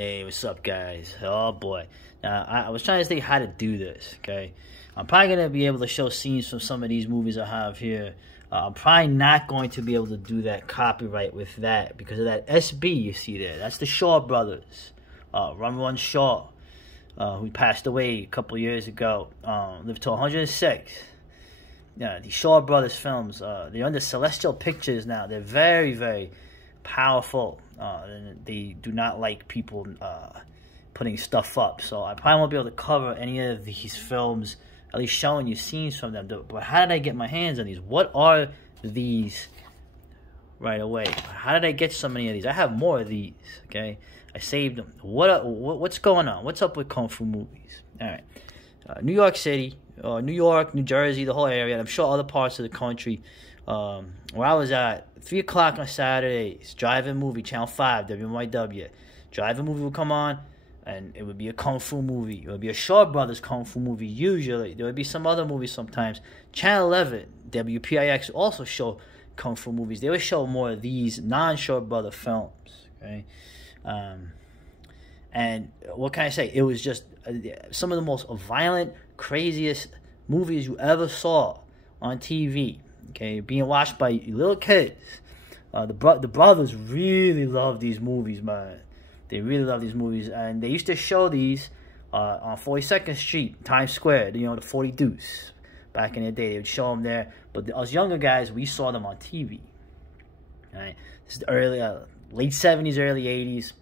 Hey, what's up, guys? Oh, boy. Now, I was trying to think how to do this, okay? I'm probably going to be able to show scenes from some of these movies I have here. I'm probably not going to be able to do that copyright with that because of that SB you see there. That's the Shaw brothers. Run Shaw, who passed away a couple years ago. Lived to 106. Yeah, the Shaw brothers films, they're under Celestial Pictures now. They're very, very powerful. And they do not like people putting stuff up. So I probably won't be able to cover any of these films, at least showing you scenes from them. But how did I get my hands on these? What are these right away? How did I get so many of these? I have more of these, okay? I saved them. What's going on? What's up with Kung Fu movies? All right. New York City, New York, New Jersey, the whole area. And I'm sure other parts of the country. Where I was at, 3 o'clock on Saturdays, drive-in movie, Channel 5, WMYW. Drive-in movie would come on, and it would be a Kung Fu movie. It would be a Shaw Brothers Kung Fu movie, usually. There would be some other movies sometimes. Channel 11, WPIX, also show Kung Fu movies. They would show more of these non-Shaw Brother films, okay? And what can I say? It was just some of the most violent, craziest movies you ever saw on TV. Okay, being watched by little kids. The brothers really love these movies, man. They really love these movies, and they used to show these on 42nd Street, Times Square. You know, the 40 Deuce. Back in the day, they would show them there. But us younger guys, we saw them on TV. All right, this is the early, late 70s, early 80s.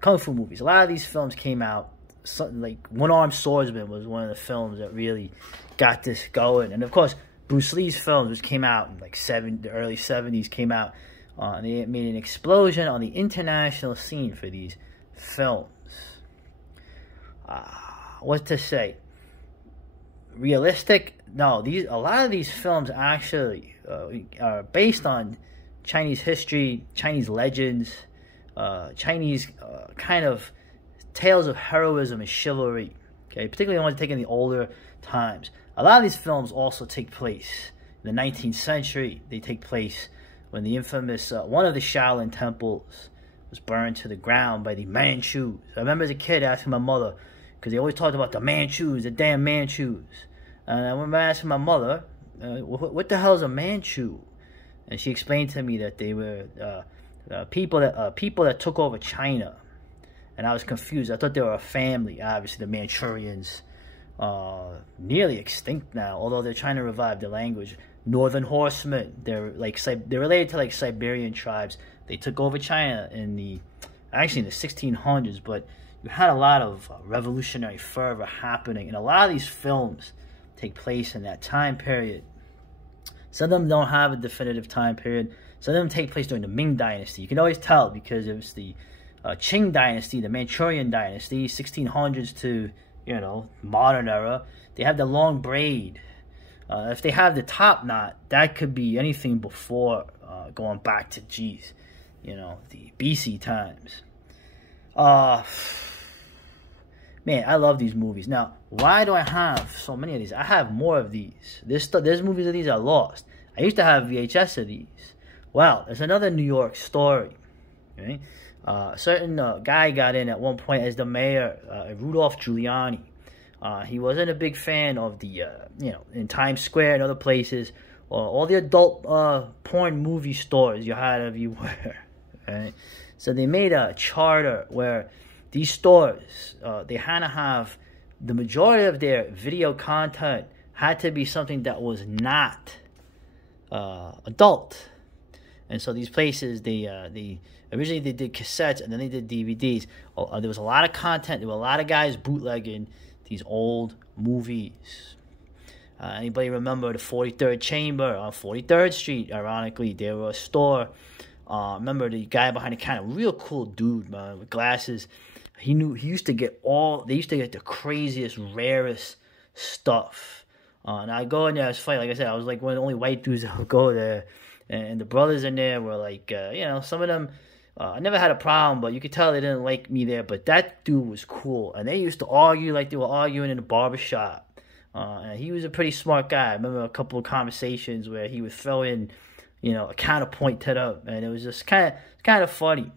Kung Fu movies. A lot of these films came out. Something like One Armed Swordsman was one of the films that really got this going, and of course, Bruce Lee's films, which came out in like the early 70s, came out and they made an explosion on the international scene for these films. What to say? Realistic? No, a lot of these films actually are based on Chinese history, Chinese legends, Chinese kind of tales of heroism and chivalry. Okay, particularly the ones taken in the older times. A lot of these films also take place in the 19th century. They take place when the infamous, one of the Shaolin temples was burned to the ground by the Manchus. I remember as a kid asking my mother, because they always talked about the Manchus, the damn Manchus. And I remember asking my mother, what the hell is a Manchu? And she explained to me that they were people that took over China. And I was confused. I thought they were a family. Obviously, the Manchurians, nearly extinct now, although they're trying to revive the language. Northern Horsemen, they're related to like Siberian tribes. They took over China in the 1600s, but you had a lot of revolutionary fervor happening, and a lot of these films take place in that time period. Some of them don't have a definitive time period. Some of them take place during the Ming Dynasty. You can always tell because it's the Qing Dynasty, the Manchurian Dynasty, 1600s to, you know, modern era. They have the long braid. If they have the top knot, that could be anything before going back to, geez, you know, the BC times. Man, I love these movies. Now, why do I have so many of these? I have more of these. There's movies of these I lost. I used to have VHS of these. Well, there's another New York story. Okay? A certain guy got in at one point as the mayor, Rudy Giuliani. He wasn't a big fan of the, you know, in Times Square and other places, all the adult porn movie stores you had everywhere. Right? So they made a charter where these stores, they had to have the majority of their video content had to be something that was not adult. And so these places, originally they did cassettes and then they did DVDs. There was a lot of content. There were a lot of guys bootlegging these old movies. Anybody remember the 43rd Chamber on 43rd Street? Ironically, there was a store. Remember the guy behind the counter, real cool dude, man, with glasses. He used to get they used to get the craziest, rarest stuff. And I go in there, it's funny, like I said, I was like one of the only white dudes that would go there. And the brothers in there were like, you know, some of them, I never had a problem, but you could tell they didn't like me there. But that dude was cool. And they used to argue like they were arguing in the barbershop. And he was a pretty smart guy. I remember a couple of conversations where he would throw in, you know, a counterpoint to them. And it was just kind of funny.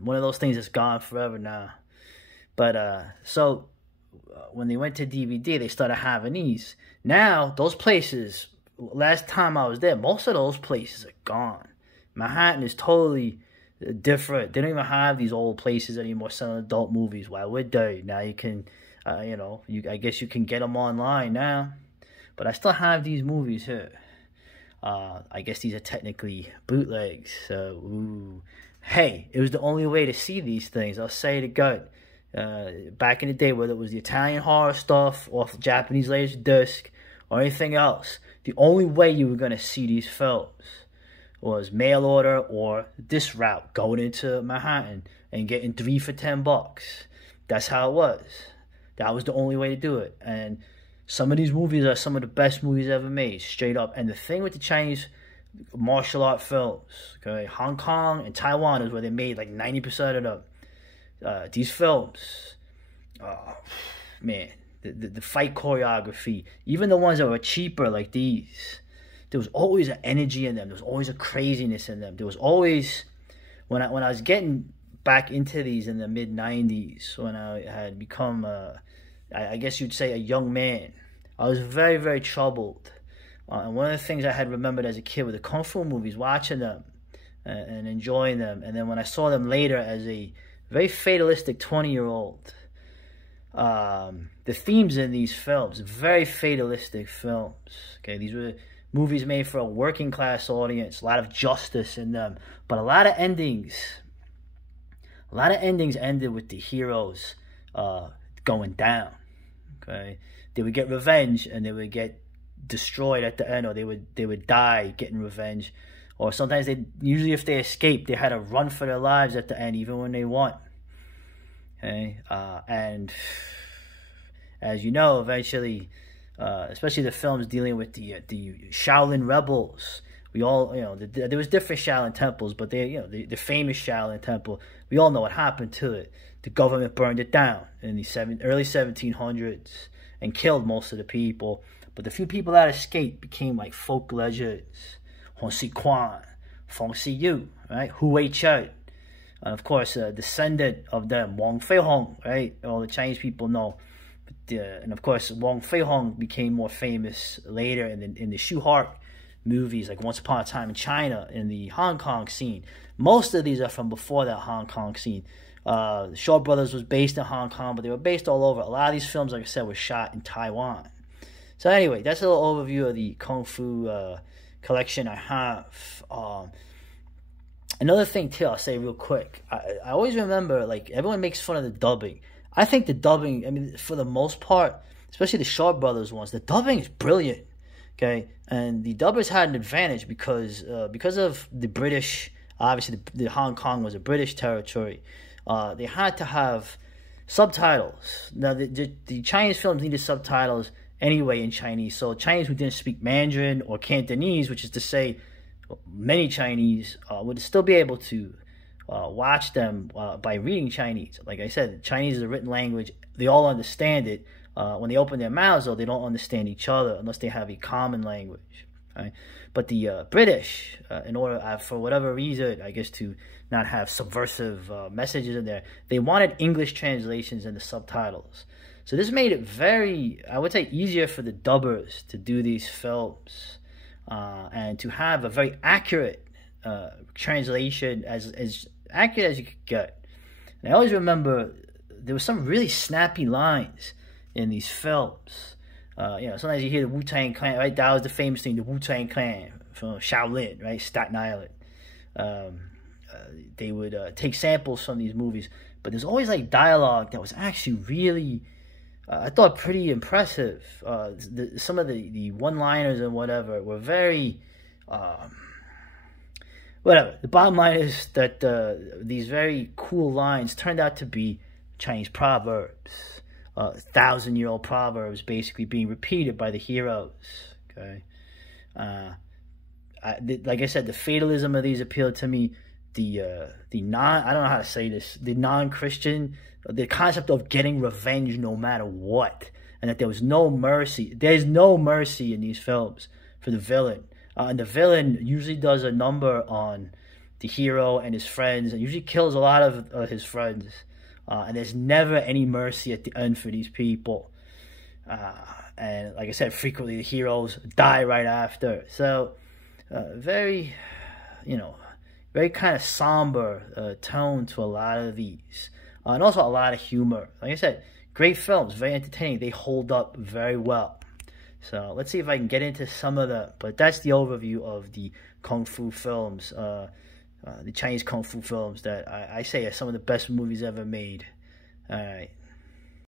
One of those things that's gone forever now. But so when they went to DVD, they started having these. Now those places, last time I was there, most of those places are gone. Manhattan is totally different. They don't even have these old places anymore selling adult movies. Why would they? Now you can, I guess you can get them online now. But I still have these movies here. I guess these are technically bootlegs. So, hey, it was the only way to see these things. I'll say to God. Back in the day, whether it was the Italian horror stuff or Japanese Laserdisc or anything else, the only way you were going to see these films was mail order or this route, going into Manhattan and getting 3 for $10. That's how it was. That was the only way to do it. And some of these movies are some of the best movies ever made, straight up. And the thing with the Chinese martial art films, okay, Hong Kong and Taiwan is where they made like 90% of them. These films, man, the fight choreography, even the ones that were cheaper like these, there was always an energy in them. There was always a craziness in them. There was always, when I was getting back into these in the mid-90s, when I had become, I guess you'd say, a young man, I was very, very troubled. And one of the things I had remembered as a kid were the Kung Fu movies, watching them and enjoying them. And then when I saw them later as a very fatalistic 20-year-old, the themes in these films, very fatalistic films. Okay, these were movies made for a working class audience, a lot of justice in them, but a lot of endings ended with the heroes going down. Okay, they would get revenge and they would get destroyed at the end, or they would die getting revenge, or sometimes usually if they escaped, they had to run for their lives at the end, even when they won. Okay, and as you know, eventually, especially the films dealing with the Shaolin Rebels, we all, there was different Shaolin temples, but the famous Shaolin temple, we all know what happened to it. The government burned it down in the early 1700s and killed most of the people. But the few people that escaped became like folk legends. Hong Si Quan, Feng Si Yu, right? Hu Wei Chen. And of course, a descendant of them, Wang Fei Hong, right? All the Chinese people know. And of course, Wang Fei Hong became more famous later in the Shu Hart movies, like Once Upon a Time in China, in the Hong Kong scene. Most of these are from before that Hong Kong scene. The Shaw Brothers was based in Hong Kong, but they were based all over. A lot of these films, like I said, were shot in Taiwan. So anyway, that's a little overview of the Kung Fu collection I have. Another thing, too, I'll say real quick. I always remember, like, everyone makes fun of the dubbing. I think the dubbing, I mean, for the most part, especially the Shaw Brothers ones, the dubbing is brilliant, okay? And the dubbers had an advantage because of the British, obviously the Hong Kong was a British territory. They had to have subtitles. Now, the Chinese films needed subtitles anyway in Chinese. So Chinese who didn't speak Mandarin or Cantonese, which is to say many Chinese, would still be able to watch them by reading Chinese. Like I said, Chinese is a written language. They all understand it. When they open their mouths, though, they don't understand each other unless they have a common language. Right? But the British, in order, for whatever reason, I guess to not have subversive messages in there, they wanted English translations in the subtitles. So this made it very, I would say, easier for the dubbers to do these films and to have a very accurate translation, as accurate as you could get. And I always remember there were some really snappy lines in these films. Sometimes you hear the Wu Tang Clan, right? That was the famous thing, the Wu Tang Clan from Shaolin, right? Staten Island. They would take samples from these movies, but there's always like dialogue that was actually really, I thought, pretty impressive. Some of the one-liners and whatever were very, whatever. The bottom line is that these very cool lines turned out to be Chinese proverbs. 1,000-year-old proverbs basically being repeated by the heroes. Okay, like I said, the fatalism of these appealed to me. I don't know how to say this, the non-Christian, the concept of getting revenge no matter what, and that there was no mercy. There's no mercy in these films for the villain, and the villain usually does a number on the hero and his friends, and usually kills a lot of his friends. And there's never any mercy at the end for these people. And like I said, frequently the heroes die right after. So very, very kind of somber tone to a lot of these. And also a lot of humor. Like I said, great films, very entertaining. They hold up very well. So let's see if I can get into some of but that's the overview of the Kung Fu films, the Chinese Kung Fu films that I say are some of the best movies ever made. All right.